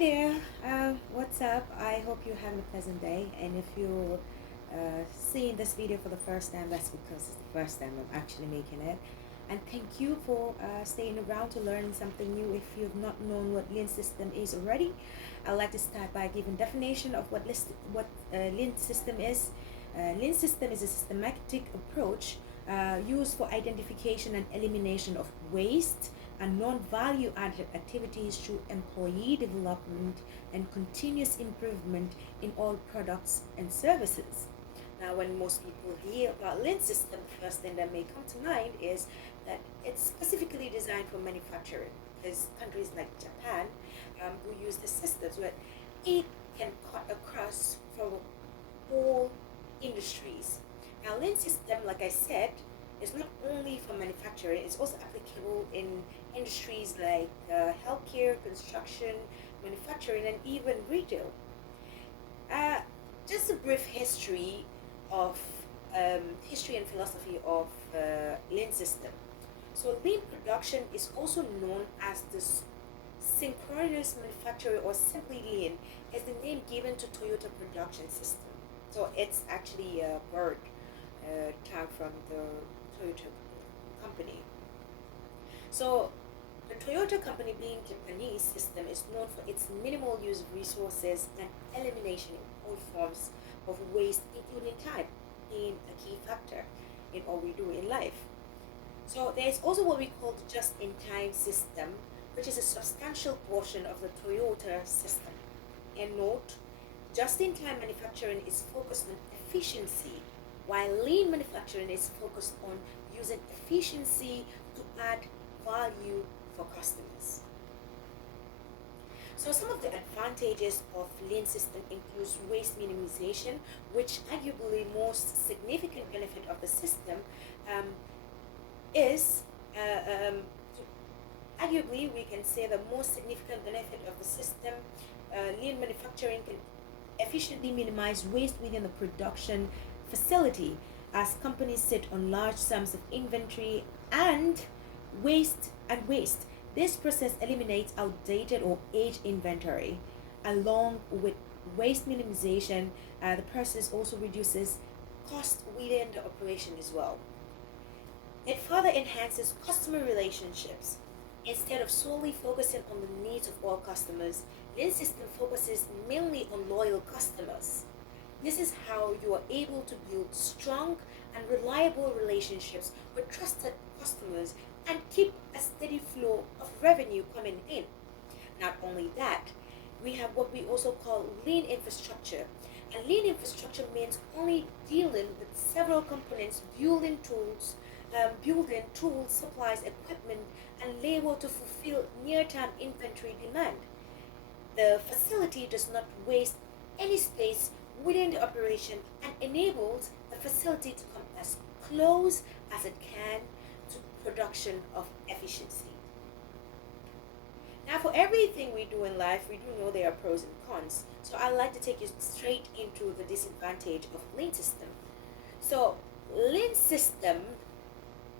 there, what's up? I hope you're having a pleasant day. And if you're seeing this video for the first time, that's because it's the first time I'm actually making it. And thank you for staying around to learning something new. If you've not known what Lean system is already, I'd like to start by giving definition of what Lean system is. Lean system is a systematic approach used for identification and elimination of waste and non-value added activities through employee development and continuous improvement in all products and services. Now, when most people hear about Lean system, the first thing that may come to mind is that it's specifically designed for manufacturing. There's countries like Japan who use the systems where it can cut across for all industries. Now, Lean system, like I said, is not only for manufacturing, it's also applicable in industries like healthcare, construction, manufacturing, and even retail. Uh, just a brief of history and philosophy of Lean system. So lean production is also known as the synchronous manufacturing, or simply lean, is the name given to Toyota production system. So it's actually a word tag from the Toyota company. So the Toyota company, being Japanese system, is known for its minimal use of resources and elimination of all forms of waste, including time, being a key factor in all we do in life. So there is also what we call the just-in-time system, which is a substantial portion of the Toyota system. And note, just-in-time manufacturing is focused on efficiency, while lean manufacturing is focused on using efficiency to add value for customers. So some of the advantages of lean system includes waste minimization, which arguably most significant benefit of the system um, is arguably we can say the most significant benefit of the system. Lean manufacturing can efficiently minimize waste within the production facility, as companies sit on large sums of inventory and waste. This process eliminates outdated or aged inventory. Along with waste minimization, the process also reduces cost within the operation as well. It further enhances customer relationships. Instead of solely focusing on the needs of all customers, Lean System focuses mainly on loyal customers. This is how you are able to build strong and reliable relationships with trusted customers and keep a steady flow of revenue coming in. Not only that, we have what we also call lean infrastructure. And lean infrastructure means only dealing with several components, building tools, supplies, equipment, and labor to fulfill near-term inventory demand. The facility does not waste any space within the operation and enables the facility to come as close as it can to production of efficiency. Now, for everything we do in life, we do know there are pros and cons. So I'd like to take you straight into the disadvantage of lean system. So lean system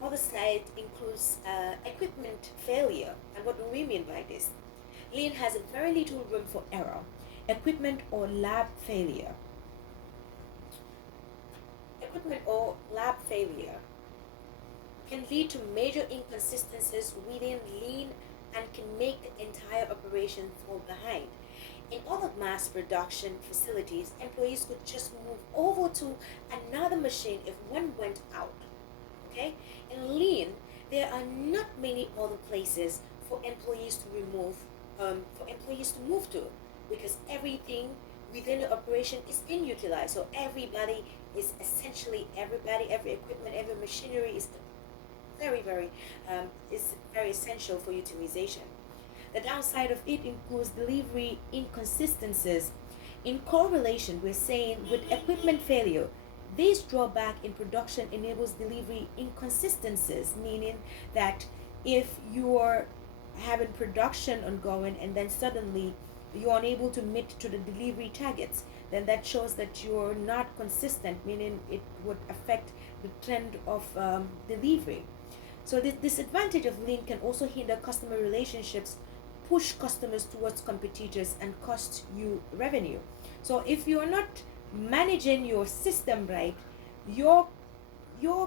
on the slide includes equipment failure. And what do we mean by this? Lean has very little room for error, equipment or lab failure. Equipment or lab failure can lead to major inconsistencies within lean and can make the entire operation fall behind. In other mass production facilities, employees could just move over to another machine if one went out. Okay? In lean, there are not many other places for employees to move to, because everything within the operation is being utilized. So everybody is essentially every equipment, every machinery is very essential for utilization. The downside of it includes delivery inconsistencies. In correlation, we're saying with equipment failure, this drawback in production enables delivery inconsistencies, meaning that if you're having production ongoing and then suddenly you're unable to meet to the delivery targets, then that shows that you're not consistent, meaning it would affect the trend of delivery. So the disadvantage of lean can also hinder customer relationships push customers towards competitors and cost you revenue. So if you're not managing your system right, your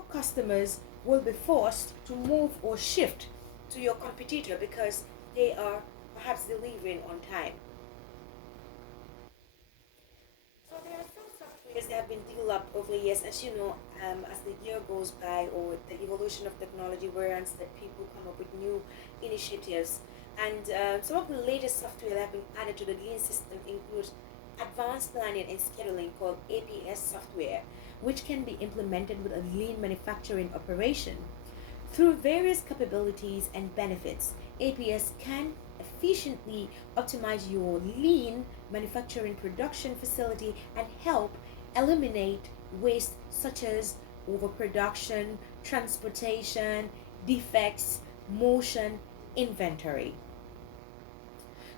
customers will be forced to move or shift to your competitor because they are perhaps delivering on time. So there are some softwares that have been developed over the years, as you know, as the year goes by, or the evolution of technology warrants that people come up with new initiatives. And some of the latest software that have been added to the Lean system includes advanced planning and scheduling called APS software, which can be implemented with a lean manufacturing operation. Through various capabilities and benefits, APS can efficiently optimize your lean manufacturing production facility and help eliminate waste such as overproduction, transportation, defects, motion, inventory.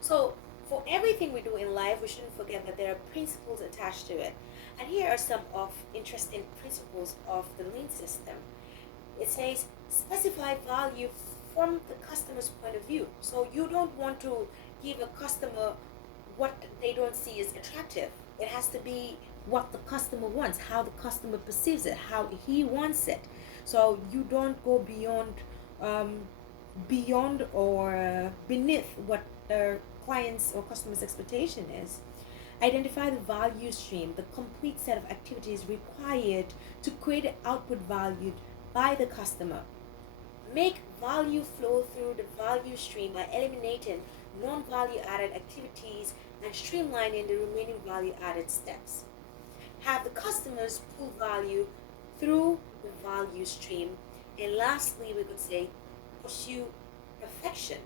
So, for everything we do in life, we shouldn't forget that there are principles attached to it. And here are some of interesting principles of the lean system. It says specify value from the customer's point of view. So you don't want to give a customer what they don't see as attractive. It has to be what the customer wants, how the customer perceives it, how he wants it. So you don't go um, beyond or beneath what the client's or customer's expectation is. Identify the value stream, the complete set of activities required to create output valued by the customer. Make value flow through the value stream by eliminating non-value added activities and streamlining the remaining value added steps. Have the customers pull value through the value stream. And lastly, we could say pursue perfection.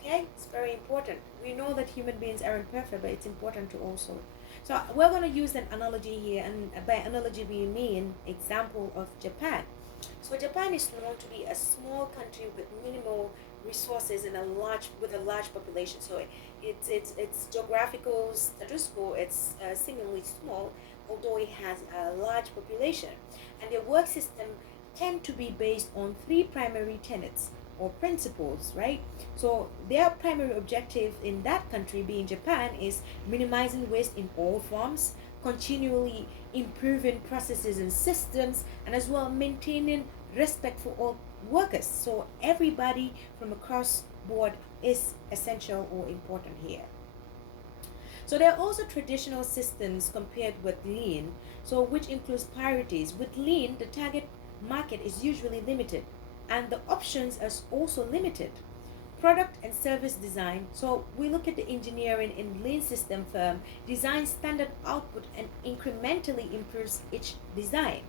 Okay, it's very important. We know that human beings aren't perfect, but it's important to also. So we're going to use an analogy here, and by analogy we mean example of Japan. So Japan is known to be a small country with minimal resources and a large population. So its geographical status quo, it's seemingly small, although it has a large population, and their work system tend to be based on three primary tenets or principles, right? So their primary objective in that country, being Japan, is minimizing waste in all forms, continually improving processes and systems, and as well maintaining respect for all workers. So everybody from across board is essential or important here. So there are also traditional systems compared with lean, so which includes priorities. With lean, the target market is usually limited and the options are also limited. Product and service design. So we look at the engineering in lean system firm, design standard output and incrementally improves each design.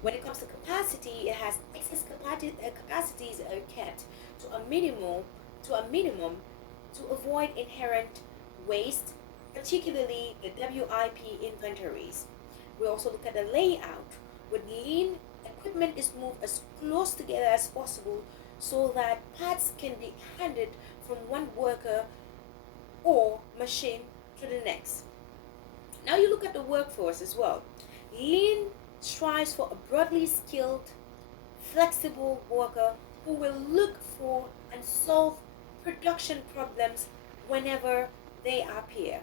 When it comes to capacity, it has excess capacities are kept to a minimum to avoid inherent waste, particularly the WIP inventories. We also look at the layout. With lean, equipment is moved as close together as possible so that parts can be handed from one worker or machine to the next. Now you look at the workforce as well. Lean strives for a broadly skilled, flexible worker who will look for and solve production problems whenever they appear.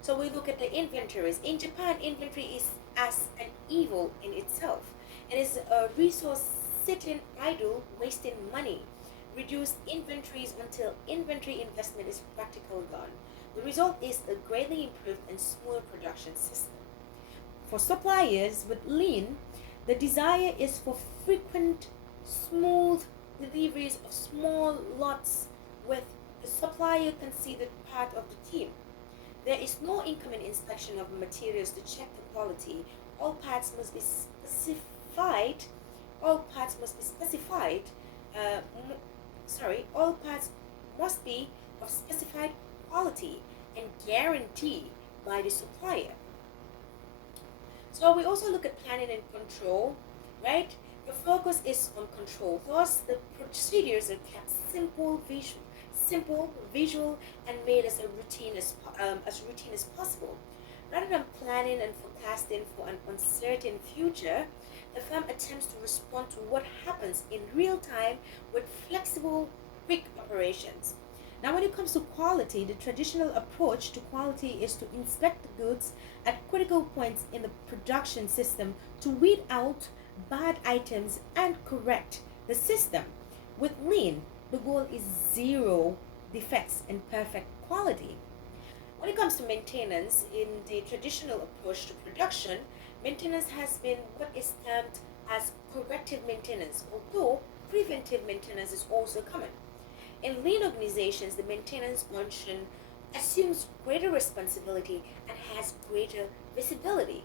So we look at the inventories. In Japan, inventory is as an evil in itself. It is a resource sitting idle, wasting money. Reduce inventories until inventory investment is practically gone. The result is a greatly improved and smoother production system. For suppliers with lean, the desire is for frequent, smooth deliveries of small lots with the supplier considered part of the team. There is no incoming inspection of materials to check the quality. All parts must be specified. All parts must be specified. All parts must be of specified quality and guaranteed by the supplier. So we also look at planning and control, right? The focus is on control. Thus, the procedures are kept simple, visual, and made as routine as possible. Rather than planning and forecasting for an uncertain future, the firm attempts to respond to what happens in real time with flexible, quick operations. Now, when it comes to quality, the traditional approach to quality is to inspect the goods at critical points in the production system to weed out bad items and correct the system. With lean, the goal is zero defects and perfect quality. When it comes to maintenance, in the traditional approach to production, maintenance has been what is termed as corrective maintenance, although preventive maintenance is also common. In lean organizations, the maintenance function assumes greater responsibility and has greater visibility.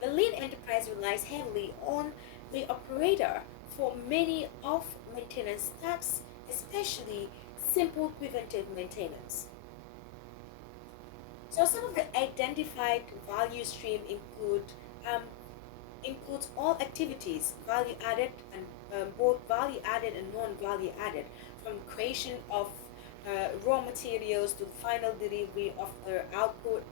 The lean enterprise relies heavily on the operator for many of maintenance tasks, especially simple preventive maintenance. So some of the identified value stream um, includes all activities, value added and both value added and non-value added, from creation of raw materials to final delivery of the output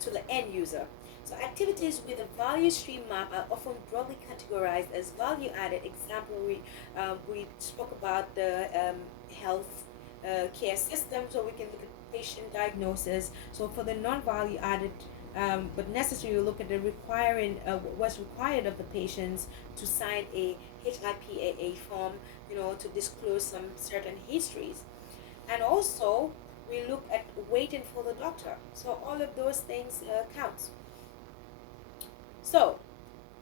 to the end user. So activities with a value stream map are often broadly categorized as value added. Example, we spoke about the health care system, so we can look at patient diagnosis. So for the non-value added, but necessary, we look at the requiring what's required of the patients to sign a HIPAA form, to disclose some certain histories, and also we look at waiting for the doctor. So all of those things count. So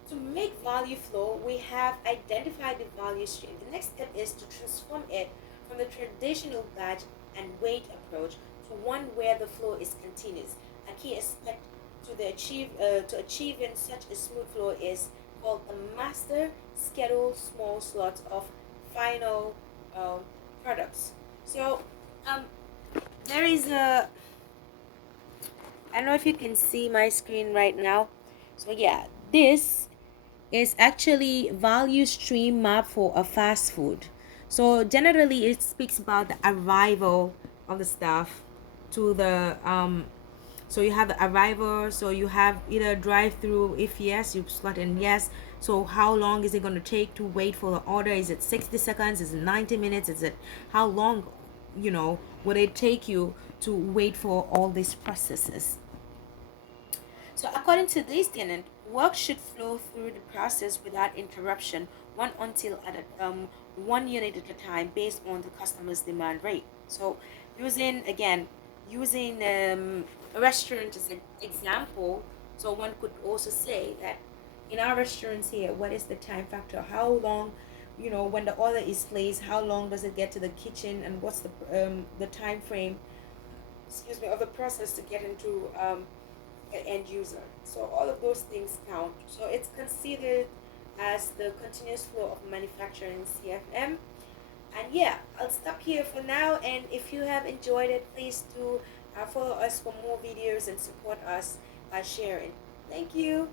to make value flow, we have identified the value stream. The next step is to transform it from the traditional batch and wait approach to one where the flow is continuous. A key aspect to achieving such a smooth flow is called a master schedule small slots of final um, products. So um, there is a, I don't know if you can see my screen right now. So yeah, this is actually value stream map for a fast food. So generally it speaks about the arrival of the stuff to the so you have the arrival, so you have either drive through. If yes, you slot in yes. So how long is it going to take to wait for the order? Is it 60 seconds? Is it 90 minutes? Is it how long, would it take you to wait for all these processes? So according to this tenant, work should flow through the process without interruption, one unit at a time based on the customer's demand rate. So using a restaurant as an example, so one could also say that in our restaurants here, what is the time factor? How long, when the order is placed, how long does it get to the kitchen, and what's the time frame, of the process to get into the end user. So all of those things count. So it's considered as the continuous flow of manufacturing CFM. And yeah, I'll stop here for now. And if you have enjoyed it, please do follow us for more videos and support us by sharing. Thank you.